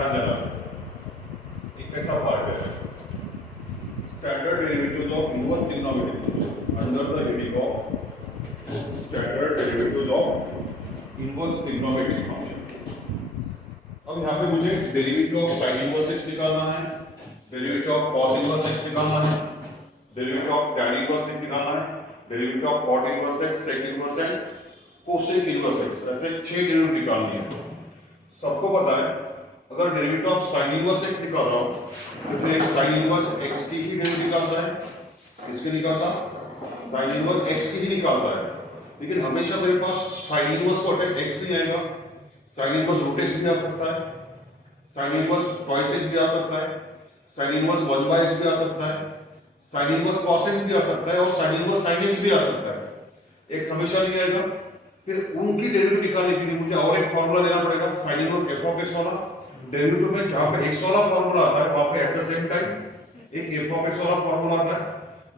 ध्यान देना, एक ऐसा पार्ट है standard derivative of inverse trigonometry under the heading of standard derivative of inverse trigonometry function. अब यहाँ पे मुझे derivative of sine inverse x निकालना है, derivative of cos inverse x निकालना है, derivative of tan inverse x निकालना है, derivative of cot inverse x, sec inverse x, cosec inverse x, ऐसे 6 डेरिवेटिव निकालनी है। सबको पता है अगर derivative of sine inverse x निकाल रहा हूं तो फिर एक साइन इनवर्स एक्स की ही डेरिवेटिव निकालता है, इसके निकालता साइन इनवर्स एक्स की ही निकालता है। लेकिन हमेशा मेरे पास साइन इनवर्स को अटैक एक्स नहीं आएगा, साइन इनवर्स रूट एक्स भी आ सकता है, साइन इनवर्स ट्वाइस एक्स भी आ सकता है, साइन इनवर्स 1/x भी आ सकता है, साइन इनवर्स cos x भी आ सकता है और साइन इनवर्स sin x भी आ सकता है। एक्स हमेशा नहीं आएगा। फिर उनकी डेरिवेटिव निकालने के लिए मुझे और एक फॉर्मूला देना पड़ेगा sine inverse f of x वाला। डेरिवेटिव में जहां पे x वाला फॉर्मूला आता है वहां पे एट द सेम टाइम एक f ऑफ x वाला फॉर्मूला आता है।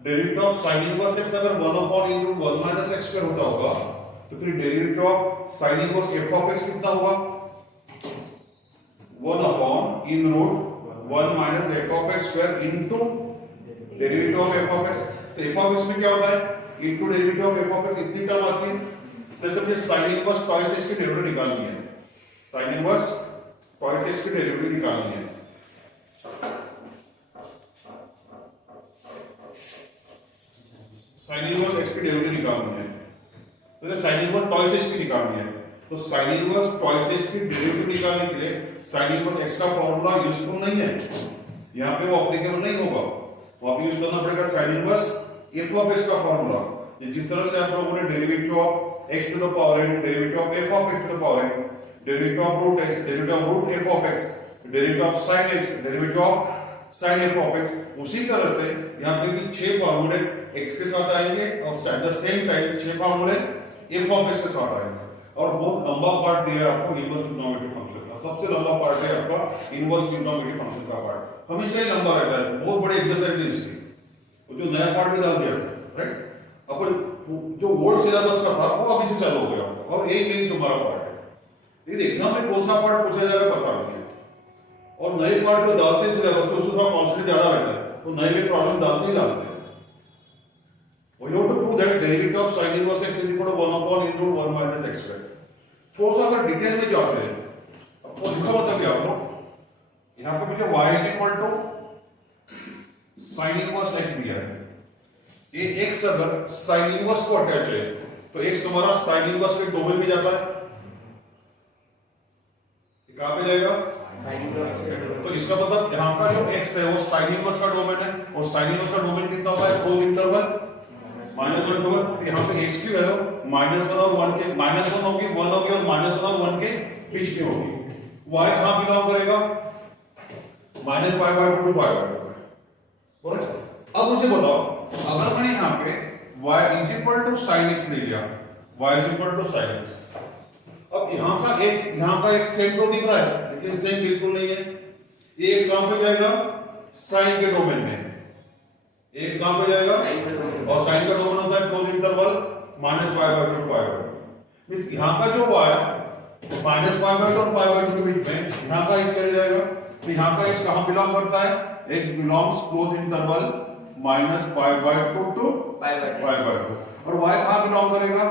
Derivative of sine inverse x अगर 1/(1 - x2) होता होगा तो फिर derivative of sine inverse f of x कितना होगा? 1/(1 - f of x2) into derivative of f of x। तो f ऑफ x में क्या होता है? Into derivative of f of x, इतनी टर्म आती है। जैसे मुझे साइन इनवर्स ट्वाइस x की डेरिवेटिव निकालनी है, साइन इनवर्स ट्वाइस x की डेरिवेटिव निकालनी है। साइन इनवर्स x की डेरिवेटिव निकालनी है तो साइन इनवर्स ट्वाइस x की निकालनी है। तो साइन इनवर्स ट्वाइस x की डेरिवेटिव निकालने के लिए साइन इनवर्स x का फॉर्मूला यूजफुल नहीं है, यहाँ पे वो एप्लीकेबल नहीं होगा। वहां पे यूज करना पड़ेगा sine inverse f of x का फॉर्मूला। जिस तरह से आप लोगों ने derivative of x to the power n, derivative of f of x to the power n, derivative of root x, derivative of root f of x, derivative of sin x, derivative of sin f of x, उसी तरह से यहाँ पे भी 6 फॉर्मूले x के साथ आएंगे और एट द सेम टाइम 6 फॉर्मूले f ऑफ x के साथ आएंगे। और बहुत लंबा पार्ट दिया है आपको इनवर्स ट्रिग्नोमेट्री फंक्शन का। सबसे लंबा पार्ट है आपका इनवर्स ट्रिग्नोमेट्री फंक्शन का पार्ट, हमेशा ही लंबा रहता है। बहुत बड़ी एक्सरसाइज है इसकी, जो नया पार्ट भी डाल दिया, राइट। अपन जो ओल्ड सिलेबस का था वो अभी से चालू हो गया और एक तुम्हारा पार्ट है। लेकिन एग्जाम में कौन सा पार्ट पूछा जाएगा पता नहीं है। और नए पार्ट जो डालते हैं सिलेबस तो उसका काउंसलिंग ज्यादा रहता है, तो नए में प्रॉब्लम डालते हैं। We have to prove that derivative of sin inverse x is equal to 1/(1 - x2). थोड़ा सा अगर डिटेल में जाते हैं आपको लिखा होता है आपको यहाँ पे मुझे y is equal to sin inverse x दिया है। ये x अगर sin inverse को अटैच है तो x तुम्हारा sin inverse के डोमेन में जाता है। कहां पे जाएगा? तो इसका मतलब यहाँ का जो x है वो sin inverse का डोमेन है और sin inverse का डोमेन कितना होता है? Close interval -1 to 1। यहाँ पे x की वैल्यू -1 और 1 के -1 होगी, 1 होगी और -1 और 1 के बीच में होगी। y कहां बिलोंग करेगा? -π/2 to π/2। अब मुझे बताओ अगर मैंने यहाँ पे y is equal to sin x ले लिया, y is equal to sin x, अब यहाँ का x सेम तो दिख रहा है लेकिन सेम बिल्कुल नहीं है। ये x कहां पे जाएगा? sin के डोमेन में। x कहां पे जाएगा? और sin का डोमेन होता है क्लोज इंटरवल -π/2 to π/2। मींस यहाँ का जो y -π/2 और π/2 के बीच में यहाँ का x चले जाएगा। तो यहाँ का x कहां बिलोंग करता है? x belongs close interval -π/2 to π/2। और y कहां बिलोंग करेगा?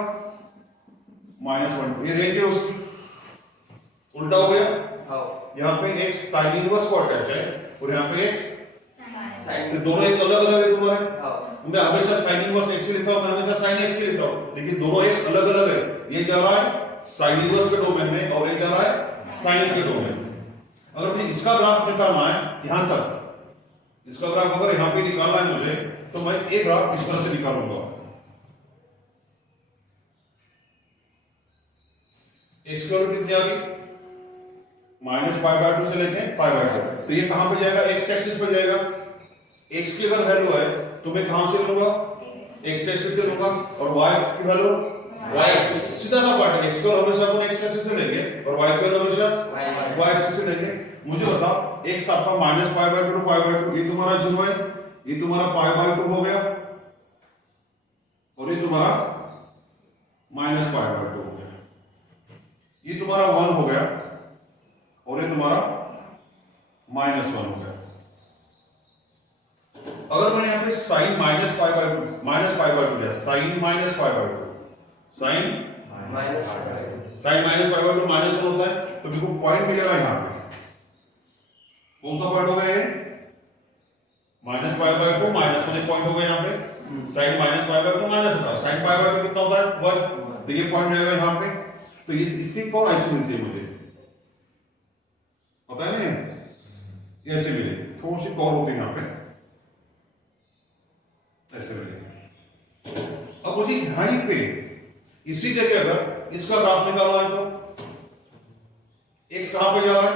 -1। ये रेंज है उसकी। उल्टा हो गया। यहाँ पे x sin इनवर्स को अटैच है और यहाँ पे x तो दोनों x अलग अलग है तुम्हारे। मैं हमेशा sin इनवर्स x से लिखता हूं, मैं हमेशा sin x से लिखता हूं, लेकिन दोनों x अलग अलग है। ये जा रहा है sin इनवर्स के डोमेन में और ये जा रहा है sin के डोमेन में। अगर मुझे इसका ग्राफ निकालना है यहां तक, इसका ग्राफ अगर यहां पे निकालना है मुझे तो मैं एक ग्राफ इस तरह से निकालूंगा। इसकी वैल्यू कितनी आ गई? -π/2 से लेके π/2। तो ये कहां पे जाएगा? x एक्सिस पे जाएगा। x की अगर वैल्यू है तो मैं कहां से लूंगा? x एक्सिस से लूंगा और y की वैल्यू y एक्सिस। सीधा सा पार्ट है। x को हमेशा अपन x एक्सिस से लेंगे और y को हमेशा y एक्सिस से लेंगे। मुझे बताओ x आपका -π/2 to π/2, ये तुम्हारा 0 है, ये तुम्हारा π/2 हो गया और ये तुम्हारा -π/2 हो गया। ये तुम्हारा 1 हो गया और ये तुम्हारा -1 हो गया। अगर मैंने यहाँ पे sine minus pi by two लिया, sine minus pi by two, sine minus pi by two -1 होता है, तो मेरे को पॉइंट मिलेगा यहाँ पे। कौन सा पॉइंट हो गया ये? Minus pi by two -1 point हो गया यहाँ पे। Sine minus pi by two minus होता है, साइन पाई बाय टू कितना होता है? 1। तो ये पॉइंट रहेगा यहाँ पे। तो ये इसकी कौन ऐसे मिलती है मुझे पता है नहीं, ऐसे मिले, थोड़ी सी कौर होती है यहाँ पे, ऐसे मिले। अब मुझे यहीं पे इसी जगह अगर इसका ग्राफ निकालना है तो एक्स कहां पे जा रहा है?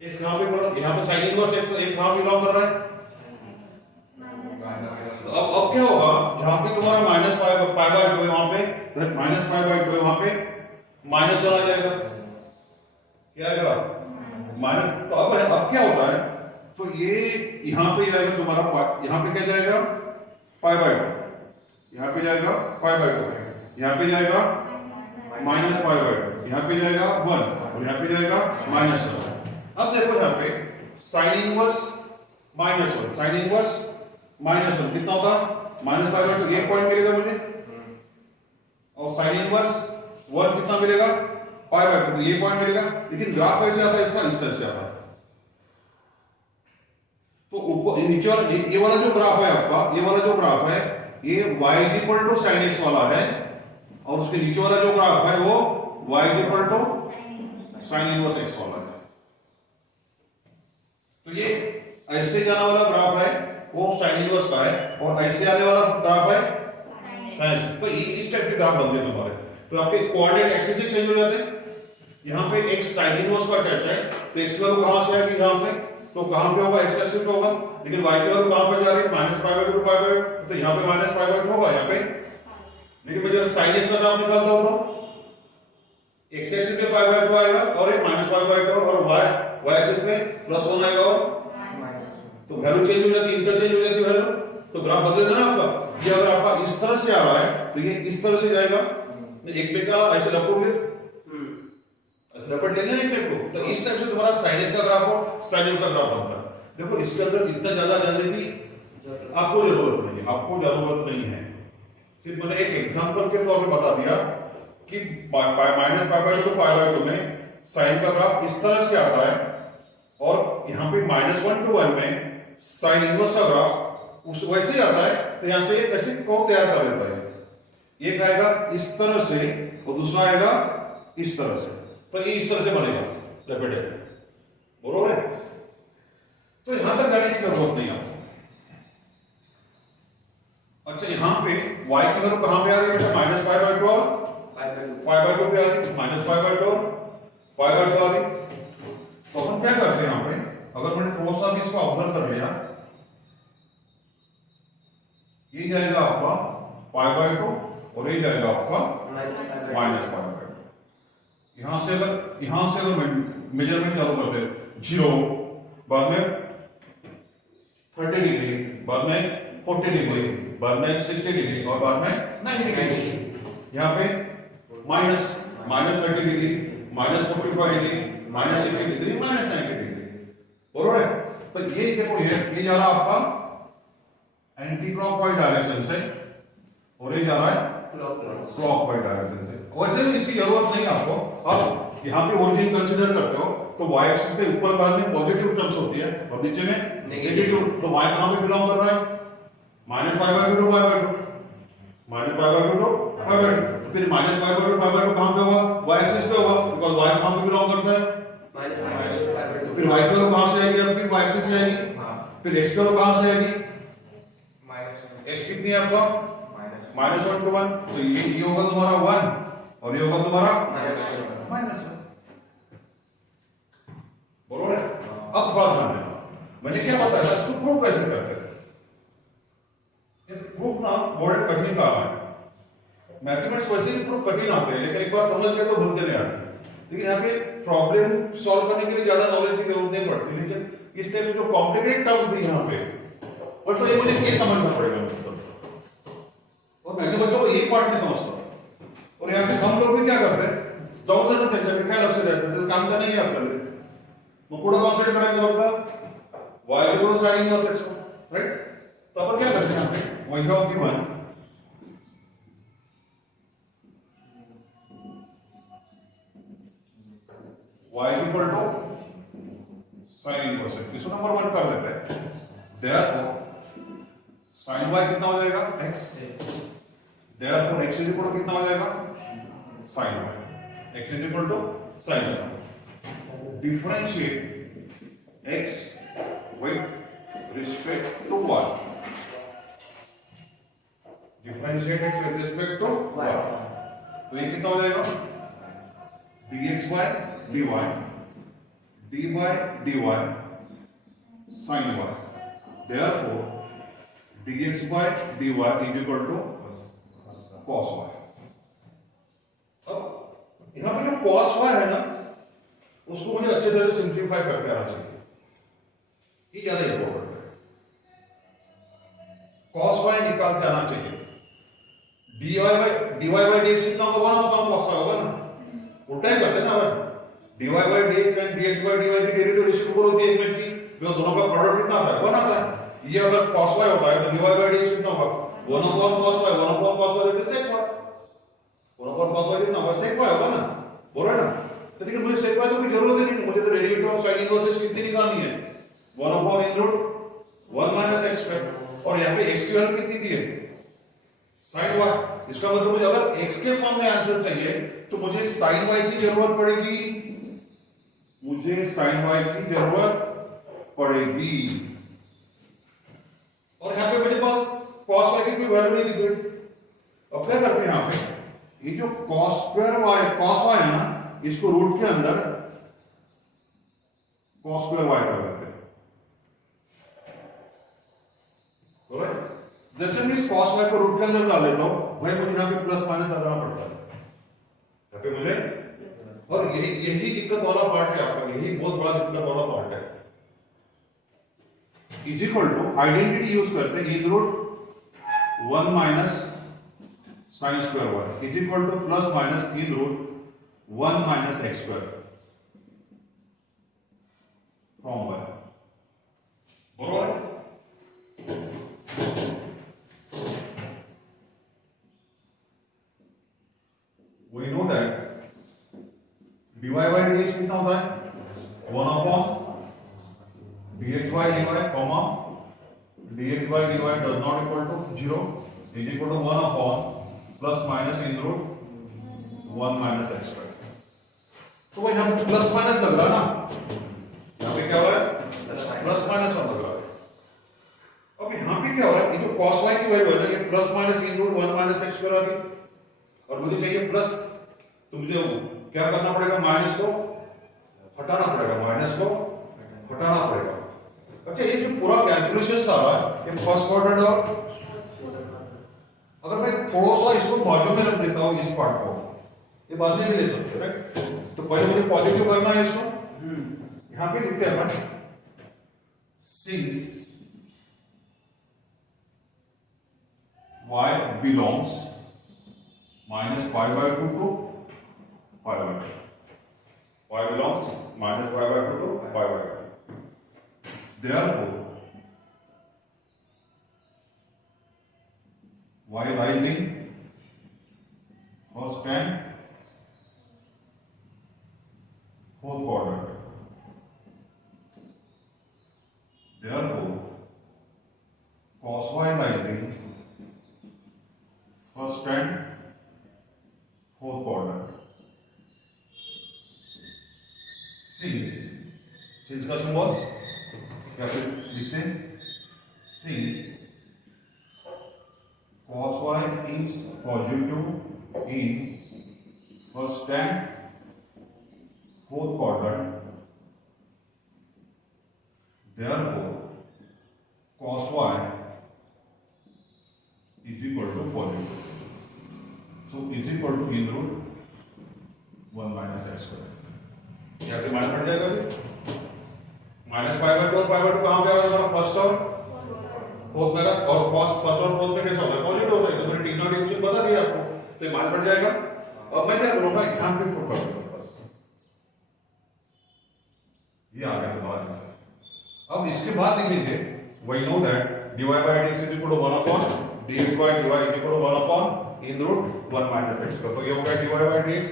एक्स कहां पे पड़ा? यहाँ पे साइन इनवर्स एक्स एक कहां बिलोंग कर रहा है? तो अब क्या होगा, जहां पे तुम्हारा माइनस पाई बाय टू है वहां पे माइनस पाई बाय टू है, वहां पे माइनस आ जाएगा, क्या आएगा? माइनस। तो अब क्या होता है, तो ये यहां पे जाएगा तुम्हारा, यहां पे क्या जाएगा? पाई बाय टू, यहां पे जाएगा पाई बाय टू, यहां पे जाएगा माइनस पाई बाय टू, यहां पे जाएगा 1 और यहां पे जाएगा -1। अब देखो यहां पे साइन इनवर्स -1, साइन इनवर्स -1 कितना होता? माइनस पाई बाय टू, एक पॉइंट मिलेगा मुझे, और साइन इनवर्स 1 कितना मिलेगा? पाई बाय टू, ये पॉइंट मिलेगा। लेकिन ग्राफ कैसे आता है इसका? इस तरह से आता है। तो ऊपर नीचे वाला ये वाला जो ग्राफ है आपका, ये वाला जो ग्राफ है, ये y equal to sine x वाला है, और उसके नीचे वाला जो ग्राफ है वो y equal to sine inverse x वाला है। तो ये ऐसे जाने वाला ग्राफ है वो साइन इनवर्स का है, और ऐसे आने वाला ग्राफ है साइन। तो इस टाइप के ग्राफ बनते हैं तुम्हारे। तो आपके कोऑर्डिनेट एक्सिस से चेंज हो जाते हैं। यहाँ पे एक साइन इनवर्स का टच है, तो इसकी वैल्यू कहां से आएगी? यहां से। तो कहां पे होगा? एक्स एक्सिस पे होगा। लेकिन y की वैल्यू कहां पर जा रही है? Minus pi by to pi by, तो यहाँ पे माइनस पाई बाय टू होगा यहाँ पे। लेकिन मैं जब साइन एक्स का ग्राफ निकालता हूं तो एक्स एक्सिस पे पाई बाय टू आएगा, और ये माइनस पाई बाय टू, और y एक्सिस पे +1 आएगा, और तो वैल्यू चेंज हो जाती है, इंटरचेंज हो जाती है वैल्यू। तो ग्राफ बदलेगा ना आपका। ये अगर आपका इस तरह से आ रहा है तो ये इस तरह से जाएगा, एक पे का ऐसे रखोगे, ऐसे रपट लेंगे ना एक पे को, तो इस टाइप से तुम्हारा साइन एक्स का ग्राफ हो, साइन एक्स का ग्राफ बनता है। देखो इसके अंदर इतना ज्यादा जानने की आपको जरूरत नहीं है, आपको जरूरत नहीं है। सिर्फ मैंने एक एग्जांपल के तौर पे बता दिया कि minus pi by to pi by to में साइन का ग्राफ इस तरह से आता है, और यहाँ पे -1 to 1 में साइन इनवर्स का ग्राफ उस वैसे ही आता है। तो यहाँ से एक ऐसे को तैयार कर लेता है, एक आएगा इस तरह से और दूसरा आएगा इस तरह से, तो ये इस तरह से बनेगा डेफिनेटली, बरोबर है। तो यहां तक जाने की जरूरत नहीं आपको। अच्छा, यहां पे y की वैल्यू कहां पे आ रही है बेटा? माइनस पाई बाय टू और पाई बाय टू पे आ रही है, माइनस पाई बाय टू और पाई बाय टू आ रही। तो हम क्या करते हैं यहां पे, अगर मैंने थोड़ा सा भी इसको ऑब्जर्व कर लिया, ये जाएगा आपका पाई बाय टू और ये जाएगा आपका माइनस पाई बाय टू। यहां से अगर मेजरमेंट चालू करते हैं 0, बाद में 30 डिग्री, बाद में 40 डिग्री, बाद में 60 डिग्री, और बाद में 90 डिग्री। यहाँ पे -30 डिग्री, -45 डिग्री, -60 डिग्री, -90 डिग्री, बरोबर है। तो ये देखो, ये जा रहा आपका एंटी क्लॉकवाइज डायरेक्शन से, और ये जा रहा है क्लॉकवाइज डायरेक्शन से। वैसे भी इसकी जरूरत नहीं आपको। अब यहाँ पे ओरिजिन कंसीडर करते हो तो y एक्सिस पे ऊपर भाग में पॉजिटिव टर्म्स होती है और नीचे में नेगेटिव। तो y कहां पे बिलोंग कर रहा है? -पाई by to pi by to, -pi by to pi by to. तो फिर -पाई by to pi by to कहां पे होगा? y एक्सिस पे होगा, बिकॉज़ y कहां पे बिलोंग करता है? तो फिर y की वैल्यू कहां से आएगी? फिर y एक्सिस से आएगी। फिर x की वैल्यू कहां से आएगी? x कितनी है आपका? -1 to 1। तो ये होगा तुम्हारा 1 और ये होगा तुम्हारा -1, बरोबर है। अब थोड़ा ध्यान देना, मैंने क्या बताया था, इसको प्रूफ कैसे करते हैं। प्रूफ ना बहुत कठिन काम है। मैथमेटिक्स वैसे भी प्रूफ कठिन आते हैं, लेकिन एक बार समझ गए तो भूलते नहीं आते। लेकिन यहाँ पे प्रॉब्लम सॉल्व करने के लिए ज्यादा नॉलेज की जरूरत नहीं पड़ती, लेकिन इस टाइप जो कॉम्प्लिकेटेड टर्म्स दी यहाँ पे, और तो ये मुझे ये समझना पड़ेगा और मैं बच्चों को एक पार्ट नहीं समझता। और यहाँ पे हम लोग भी क्या करते हैं, जाऊ दे ना त्याच्याकडे, काय लक्ष द्यायचं, त्याचं काम तर नाही आपल्याला. मग पुढे कॉन्सन्ट्रेट करायचं फक्त y equal to sine inverse x, right. तो अपन क्या करते हैं यहाँ पे, y of given y equal to sine inverse x, इसको नंबर 1 कर देते हैं. देयरफॉर साइन y कितना हो जाएगा x, therefore x is equal to कितना हो जाएगा sine y, x is equal to sine y. Differentiate x with respect to y. Differentiate x with respect to y. तो ये कितना हो जाएगा dx by dy, d by dy sin y. Therefore dx by dy is equal to cos y. अब यहाँ पे जो cos y है ना, उसको मुझे अच्छे तरह से सिंप्लीफाई करके आना चाहिए, ये ज्यादा इंपॉर्टेंट है. cos y निकाल के आना चाहिए. dy by dx कितना होगा ना, उतना cos y होगा ना, उल्टा ही करते ना अपन. dy by dx and dx by dy की डेरिवेटिव रेशिप्रोकल होती है एक में की, जो दोनों का प्रोडक्ट कितना आता है 1 आता है. ये अगर cos y होता है तो dy by dx कितना होगा 1 upon cos y, 1 upon cos y is sec y, 1 upon cos y कितना होगा sec y होगा ना, बोल रहे ना. तो लेकिन मुझे सेक वाई तो कोई जरूरत ही नहीं, मुझे तो डेरिवेटिव ऑफ साइन इनवर्स कितनी निकालनी है 1 upon x root 1 minus x square, और यहाँ पे x की वैल्यू कितनी दी है साइन y. इसका मतलब मुझे अगर x के फॉर्म में आंसर चाहिए तो मुझे साइन y की जरूरत पड़ेगी, मुझे साइन y की जरूरत पड़ेगी. और यहाँ पे मेरे पास cos y की कोई वैल्यू नहीं दी गई. अब क्या करते हैं यहाँ पे, ये जो cos square y cos y है ना, इसको रूट के अंदर cos स्क्वायर y कर देते हैं. जैसे मैं इस cos y को रूट के अंदर डाल लेता हूं, भाई मुझे यहाँ पे प्लस माइनस लगाना पड़ता है यहाँ पे मुझे. और यही दिक्कत वाला पार्ट है आपका, यही बहुत बड़ा दिक्कत वाला पार्ट है. Is equal to identity use करते हैं, is root 1 minus sine square y is equal to plus minus is root 1 minus x square from y. बरोबर. We know that dy by dx कितना होता है 1 upon dx by dy, comma dx by dy does not equal to 0 is equal to 1 upon plus minus in root 1 minus x square. तो भाई हम plus minus लग रहा ना, यहाँ पे क्या हो रहा है प्लस माइनस लग रहा है. अब यहाँ पे क्या हो रहा है, ये जो cos y की वैल्यू है ना, ये plus minus in root 1 minus x square आ गई, और मुझे चाहिए प्लस, तो मुझे क्या करना पड़ेगा, माइनस को हटाना पड़ेगा, माइनस को हटाना पड़ेगा. अच्छा, ये जो पूरा कैलकुलेशन आ रहा है, ये फर्स्ट क्वाड्रेंट, और अगर मैं थोड़ा सा इसको बाजू में रख देता हूँ इस पार्ट को, ये बाद में भी ले सकते हैं, राइट. तो पहले मुझे पॉजिटिव करना है इसको, यहां पे लिखते हैं अपन since y belongs minus pi by 2 to pi by 2. Y belongs minus pi by 2 to pi by 2. Therefore y lies in first and fourth quadrant. Therefore, cos y lies in first and fourth quadrant. Since का symbol क्या लिखते हैं, since cos y is positive in first and fourth quadrant, therefore cos y is equal to positive. So is equal to in root 1 minus x square. यहाँ से minus बन जाएगा जी, minus pi by 2 कहाँ पे आएगा, फर्स्ट और fourth में, और फर्स्ट और फोर्थ में कैसा होता है, पॉजिटिव होता है. तो मैंने टी नॉट पता दिया आपको, तो माइनस बन जाएगा. अब मैं क्या करूँगा, यहाँ पे पुट कर दूंगा. अब इसके बाद लिखेंगे we know that dy by dx is equal to 1 upon dx by dy is equal to 1 upon in root 1 minus x square. तो ये हो गया dy by dx.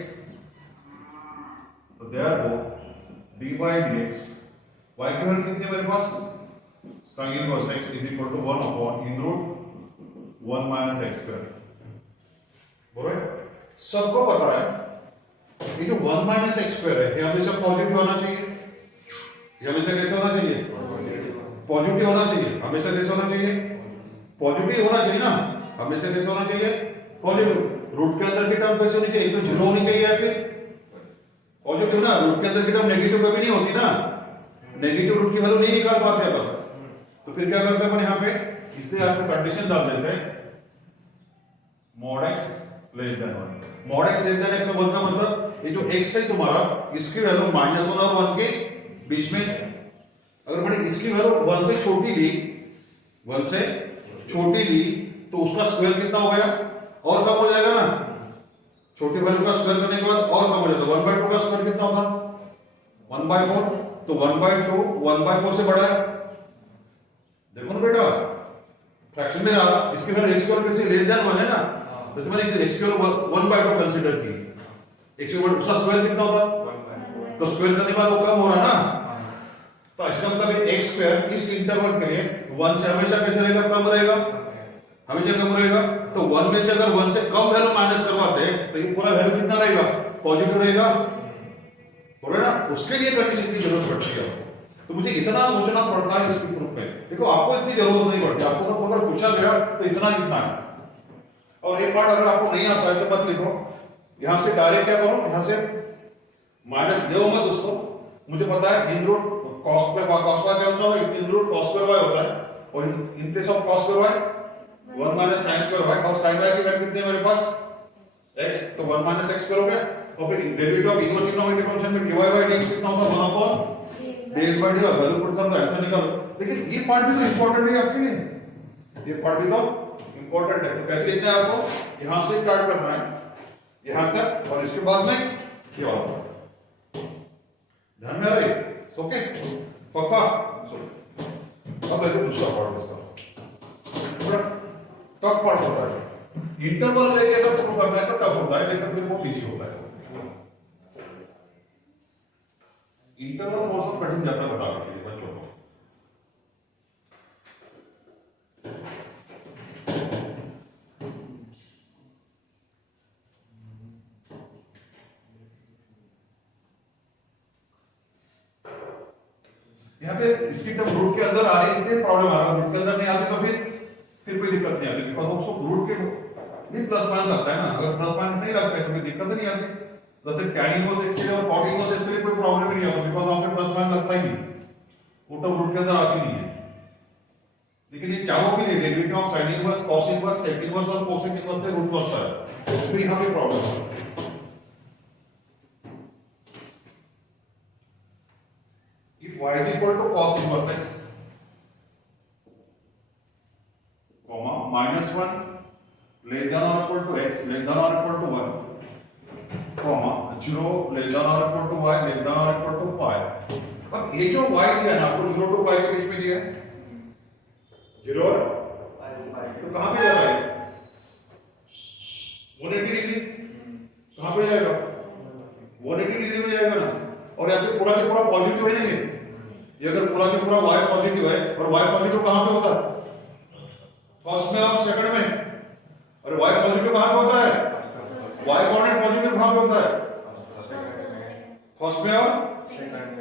तो therefore dy by dx y की वैल्यू कितनी है मेरे पास sin inverse x is equal to 1 upon in root 1 minus x square. बोलो सबको पता है ये जो 1 minus x square है ये हमेशा पॉजिटिव होना चाहिए. ये हमेशा कैसे होना चाहिए? पॉजिटिव होना चाहिए. हमेशा कैसे होना चाहिए? पॉजिटिव होना चाहिए ना. हमेशा कैसे होना चाहिए? पॉजिटिव. रूट के अंदर की टर्म कैसे होनी चाहिए? तो जीरो होनी चाहिए या फिर पॉजिटिव ना. रूट के अंदर की टर्म नेगेटिव कभी नहीं होती ना. नेगेटिव रूट की वैल्यू नहीं निकाल पाते अपन. तो फिर क्या करते हैं अपन यहाँ पे? इसलिए आपको कंडीशन डाल देते हैं mod x less than 1. mod x less than x का मतलब ये जो x है तुम्हारा इसकी वैल्यू -1 और 1 के बीच में. अगर मैंने इसकी वैल्यू 1 से छोटी ली, 1 से छोटी ली तो उसका स्क्वायर कितना हो गया? और कम हो जाएगा ना. छोटी वैल्यू का स्क्वायर करने के बाद और कम हो जाएगा. 1/2 का स्क्वायर कितना होगा? 1/4. तो 1/2 1/4 से बड़ा है. देखो ना बेटा फ्रैक्शन में रहा. इसकी वैल्यू x स्क्वायर से लेस देन 1 है ना. तो इसमें x स्क्वायर 1/2 कंसीडर की. x स्क्वायर उसका स्क्वायर कितना होगा? तो स्क्वायर करने के बाद वो कम हो रहा ना. तो इसका मतलब x स्क्वायर इस इंटरवल के लिए 1 से हमेशा कैसे रहेगा? कम रहेगा. हमेशा कम रहेगा. तो 1 में से अगर 1 से कम वैल्यू माइनस करवाते हैं तो ये पूरा वैल्यू कितना रहेगा? पॉजिटिव रहेगा. बोले ना उसके लिए कंडीशन की जरूरत पड़ती है. तो मुझे इतना सोचना पड़ता है इसकी प्रूफ में. देखो आपको इतनी जरूरत नहीं पड़ती. आपको अगर पूछा गया तो इतना कितना है. और एक पार्ट अगर आपको नहीं आता है तो मत लिखो. यहां से डायरेक्ट क्या करो? यहां से माइनस दो मत उसको. मुझे पता है इन रूट cos पे cos का क्या होता है? इन रूट cos स्क्वायर y होता है. और in place of cos square y 1 minus sin square y. और sin y की वैल्यू कितनी है मेरे पास? x. तो 1 minus x स्क्वायर हो गया. और फिर derivative of inverse trigonometric function में dy by dx कितना होगा? 1 upon dx by dy. Value put करना है ऐसा निकालो. लेकिन ये पार्ट भी तो इंपॉर्टेंट है आपके लिए. ये पार्ट भी तो इंपॉर्टेंट है. तो कैसे लिखना है आपको? यहां से स्टार्ट करना है यहां तक और इसके बाद में ये वाला. ध्यान में रहे. ओके पक्का. अब देखो दूसरा पार्ट इसका टफ पार्ट होता है. इंटरवल लेके अगर प्रूव करना है तो टफ होता है लेकिन फिर वो इजी होता है. इंटरवल बहुत कठिन जाता है बताने के लिए बच्चों को. यहाँ पे इसकी टर्म रूट के अंदर आ रही है इसलिए प्रॉब्लम आ रहा है. रूट के अंदर नहीं आती तो फिर कोई दिक्कत नहीं आती. बिकॉज उसको रूट के नहीं प्लस माइनस लगता है ना. अगर प्लस माइनस नहीं लगता है तो कोई दिक्कत नहीं आती. जैसे tan इनवर्स x के लिए और cot इनवर्स x के लिए कोई प्रॉब्लम ही नहीं होगा बिकॉज वहां पे प्लस माइनस लगता ही नहीं. वो टर्म रूट के अंदर आती नहीं है. लेकिन ये चारों के लिए derivative of sin inverse cos inverse sec inverse और cosec इनवर्स से रूट प्लस है. फिर यहाँ पे प्रॉब्लम है. If y is equal to cos inverse x, comma minus 1 less than or equal to x less than or equal to 1, comma 0 less than or equal to y less than or equal to pi. अब ये जो y दिया है आपको 0 to pi के बीच में दिया है 0 तो कहां पे जाएगा? 180 डिग्री. कहां पे जाएगा? 180 डिग्री में जाएगा ना. और यहाँ पे पूरा के पूरा पॉजिटिव है नहीं. ये अगर पूरा के पूरा y पॉजिटिव है और y पॉजिटिव कहां पे होता है? फर्स्ट में और सेकंड में. और y पॉजिटिव कहां पे होता है? y कोऑर्डिनेट पॉजिटिव कहां पे होता है? फर्स्ट में और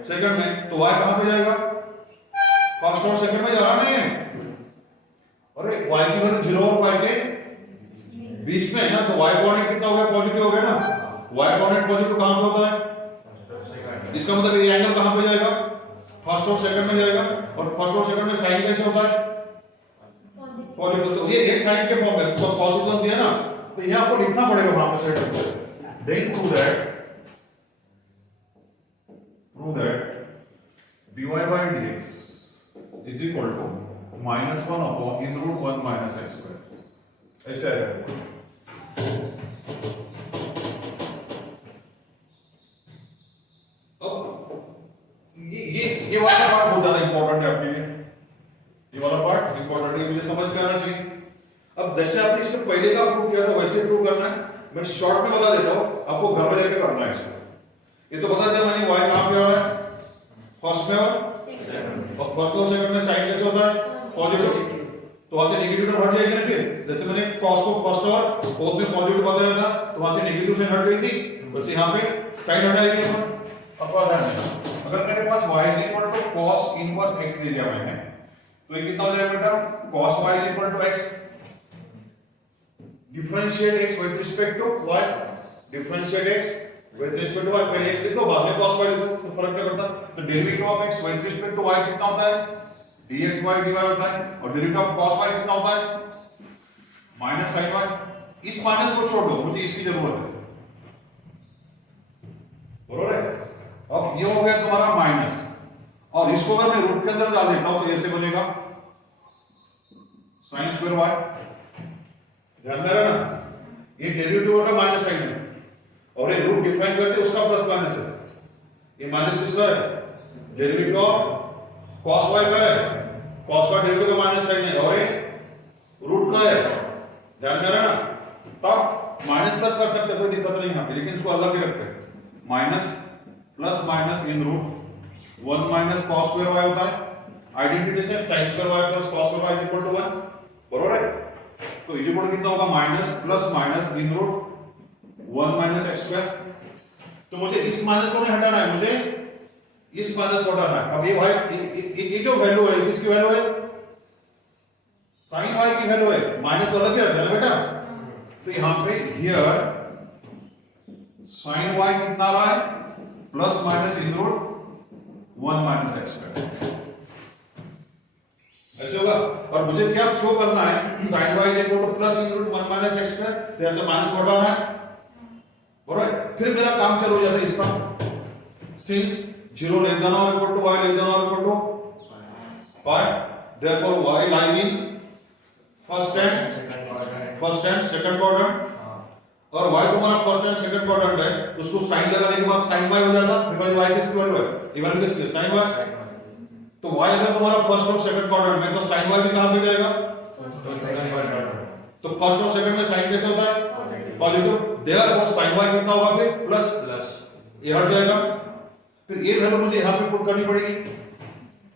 सेकंड में. तो y कहां पे जाएगा? फर्स्ट और सेकंड में जा रहा नहीं है. अरे y की वैल्यू 0 और pi के बीच में है ना. तो y कोऑर्डिनेट कितना हो गया? पॉजिटिव हो गया ना. y कोऑर्डिनेट पॉजिटिव कहां पे होता है? इसका मतलब ये एंगल कहां पे जाएगा? फर्स्ट और सेकंड में जाएगा. और फर्स्ट और सेकंड में साइन कैसे होता है? पॉजिटिव. तो ये एक साइन के फॉर्म में तो पॉजिटिव दिया ना. तो ये आपको लिखना पड़ेगा वहां पे सेट से. Then prove that dy by dx is equal to -1 upon in root 1 minus x square. ऐसे है. अब ये वाला पार्ट बहुत ज्यादा इंपॉर्टेंट है आपके लिए. मैं शॉर्ट में बता देता हूं, आपको घर में जाके करना है इसको। ये तो बता दिया मैंने y कहां पे आ रहा है, फर्स्ट में और फर्स्ट और सेकंड में साइन कैसे होता है, पॉजिटिव, तो वहां से नेगेटिव हट जाएगी ना। फिर जैसे मैंने cos को फर्स्ट और फोर्थ में पॉजिटिव बताया था, तो वहां से नेगेटिव साइन हट गई थी, बस यहाँ पे साइन हटाएगी। अब अगर मेरे पास y equal to cos inverse x ले लिया मैंने, तो ये कितना हो जाएगा बेटा, cos y equal to x, differentiate x with respect to y, differentiate x with respect to y, पहले x लिखो बाद में cos y लिखो, तो फर्क नहीं पड़ता। तो derivative of x with respect to y कितना होता है, dx by dy होता है, और डेरिवेटिव ऑफ cos y कितना होता है, माइनस sin y। इस माइनस को छोड़ दो, मुझे इसकी जरूरत है, बरोबर है। अब ये हो गया तुम्हारा माइनस, और इसको अगर मैं रूट के अंदर डाल देता हूं तो ऐसे बनेगा sin स्क्वायर y, ध्यान में रखना, ये डेरिवेटिव का माइनस साइन है, और ये रूट डिफाइन करके उसका प्लस माइनस है। ये माइनस किसका है, डेरिवेटिव ऑफ cos y का है, cos का डेरिवेटिव का माइनस साइन है, और ये रूट का है, ध्यान में रखना। तब माइनस प्लस कर सकते, कोई दिक्कत नहीं यहाँ पे, लेकिन इसको अलग ही रखते हैं, minus plus minus in root 1 minus cos square y होता है, आइडेंटिटी से sin square y plus cos square y equal to 1, बरोबर है। तो इक्वल कितना होगा, minus plus minus in root 1 minus x square. तो मुझे इस माइनस को नहीं हटाना है, मुझे इस माइनस को हटाना है। अब ये y ये जो वैल्यू है, किसकी वैल्यू है, sin y की वैल्यू है, माइनस तो अलग ही रखना है बेटा। तो यहां पे हियर sin y कितना आ रहा है, plus minus in root 1 minus x square, ऐसे होगा। और मुझे क्या शो करना है, sin y equal to plus in root 1 minus x square, तो ऐसे माइनस को हटाना है, बराबर। फिर मेरा काम चालू हो जाता है इसका, सिंस 0 लेस देन और equal to y less than और equal to pi, therefore y lies in first and second quadrant, और y तुम्हारा फर्स्ट एंड सेकंड क्वाड्रेंट है, उसको साइन लगाने के बाद sin y हो जाता, बिकॉज़ y किसकी वैल्यू है, इवन किसकी, sin y। तो y अगर तुम्हारा फर्स्ट और सेकंड क्वाड्रेंट में, तो sin y भी कहां पे जाएगा, तो फर्स्ट और सेकंड में साइन कैसे होता है, पॉजिटिव, देयरफॉर sin y कितना होगा, फिर प्लस, ये हट जाएगा। फिर ये वैल्यू मुझे यहां पे पुट करनी पड़ेगी,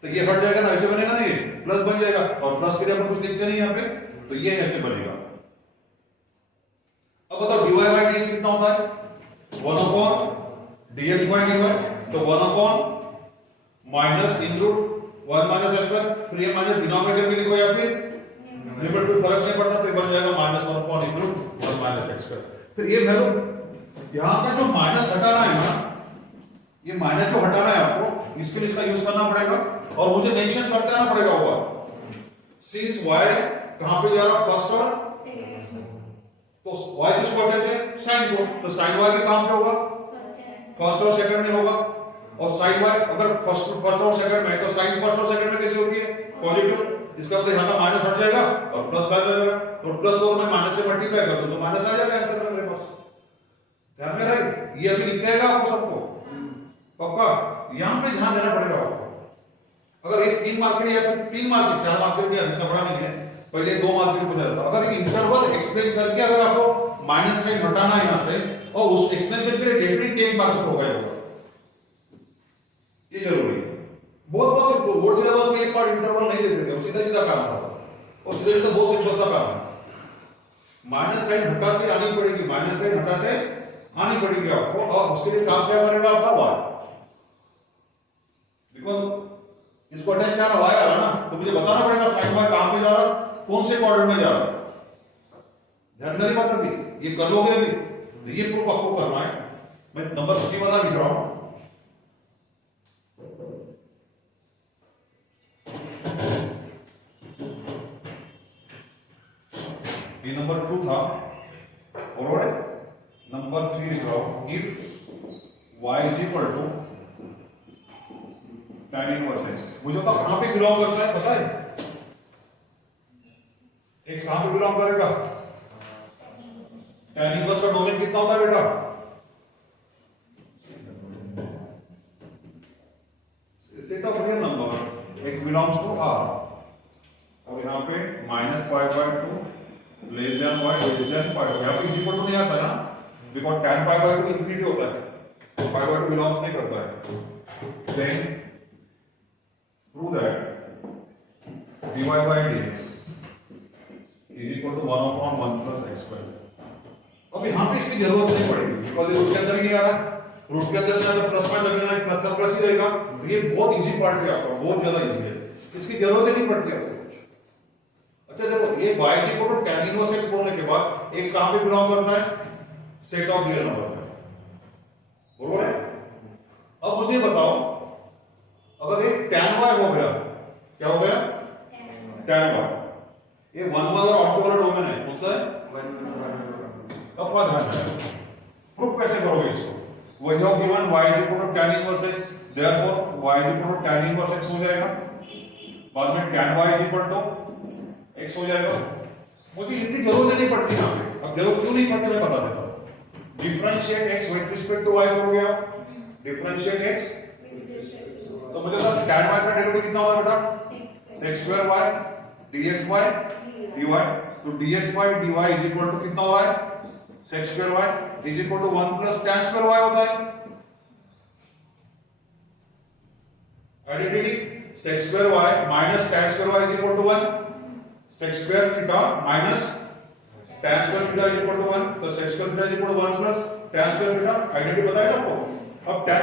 तो ये हट जाएगा ना, ऐसे बनेगा ना, ये प्लस बन जाएगा, और प्लस के लिए अपन कुछ लिखते नहीं यहां पे, तो ये ऐसे बनेगा। अब बताओ dy by dx कितना होता है, 1 अपॉन dx by dy, तो 1 upon minus in root 1 minus x square, फिर ये माइनस डिनोमिनेटर में लिखो या फिर न्यूमरेटर में, फर्क नहीं पड़ता, तो बन जाएगा माइनस 1 अपॉन इन रूट 1 माइनस x स्क्वायर। फिर ये वैल्यू यहां पे जो माइनस हटाना है ना, ये माइनस जो हटाना है आपको, इसके लिए इसका यूज करना पड़ेगा, और मुझे मेंशन करते रहना पड़ेगा होगा, सिंस y कहां पे जा रहा, फर्स्ट और, तो y किसको हटाते हैं, sin को, तो sin y भी कहां पे होगा, फर्स्ट और सेकंड में होगा, और sin y अगर फर्स्ट और सेकंड में, तो sin फर्स्ट और सेकंड में कैसे होती है, पॉजिटिव, इसका मतलब यहां का माइनस हट जाएगा और प्लस बैक रहेगा, तो प्लस को मैं माइनस से मल्टीप्लाई कर दूं तो माइनस आ जाएगा आंसर में मेरे पास, ध्यान में रहे, ये अभी लिख जाएगा आपको सबको पक्का, यहां पे ध्यान देना पड़ेगा आपको। अगर एक 3 मार्क के लिए या 3 मार्क 4 मार्क के लिए इतना बड़ा नहीं है, पहले 2 मार्क के लिए हो जाता। अगर इंटरवल एक्सप्लेन करके अगर आपको माइनस साइन हटाना है यहां से, और उस एक्सप्लेनेशन के लिए डेफिनेटली 10 मार्क्स हो गए होगा, ये जरूरी है। बहुत से बोर्ड सिलेबस में एक पार्ट इंटरवल नहीं देते थे, सीधा सीधा काम था, और सीधा सीधा बहुत सिंपल सा काम है। माइनस साइन हटा के आनी पड़ेगी, माइनस साइन हटाते आनी पड़ेगी आपको, और उसके लिए काम क्या करेगा आपका वाई, बिकॉज इसको अटैच करना वाई आ रहा ना, तो मुझे बताना पड़ेगा साइन वाई कहां पे जा रहा, कौन से क्वाड्रेंट में जा रहा, ध्यान नहीं बात अभी ये कर लोगे अभी, तो ये प्रूफ आपको करना है। मैं नंबर 3 वाला लिख रहा हूं, ये नंबर 2 था, और नंबर 3 लिख रहा हूं, if y is equal to tan inverse x, मुझे तो कहां पे बिलोंग करता है पता है, x कहां पे बिलोंग करेगा, tan इनवर्स का डोमेन कितना होता है बेटा, set of real number, x belongs to r, और यहां पे -5/2 less than y less than 5, यहां पे इक्वल टू नहीं आता ना, because tan pi by 2 infinity होता है, तो पाई बाय 2 बिलोंग्स नहीं करता है। Then prove that dy by dx is equal to 1 upon 1 plus x square. अब यहाँ पे इसकी जरूरत नहीं पड़ेगी बिकॉज रूट के अंदर ही नहीं आ रहा है, रूट के अंदर जाना प्लस में लगना है, प्लस का प्लस ही रहेगा। तो ये बहुत इजी पार्ट है आपका, बहुत ज्यादा इजी है, इसकी जरूरत ही नहीं पड़ती आपको। अच्छा देखो ये y की equal to tan inverse x बोलने के बाद x कहां पे बिलोंग करता है, सेट ऑफ रियल नंबर में, बरोबर है। अब मुझे बताओ अगर एक tan y हो गया, क्या हो गया tan y, ये 1 वाला और ऑड वाला डोमेन है, कौन सा है, अब बात ध्यान है प्रूफ कैसे करोगे इसको, वो you given y equal to tan inverse x, therefore y equal to tan inverse x हो जाएगा, बाद में tan y equal to x हो जाएगा। मुझे इतनी जरूरत नहीं पड़ती यहाँ पे, अब जरूरत क्यों नहीं पड़ती मैं बता देता हूँ। Differentiate x with respect to y हो गया, डिफरेंशिएट x, तो मुझे बता tan y का डेरिवेटिव कितना होगा बेटा, sec square y dxy dy, तो dxy dy is equal to कितना हो रहा है, sec square y is equal to 1 plus tan square y होता है। Identity sec square y minus tan square y is equal to 1, sec square theta minus tan square theta is equal to 1, तो sec square theta is equal to 1 plus tan square theta, identity बताया आपको। अब tan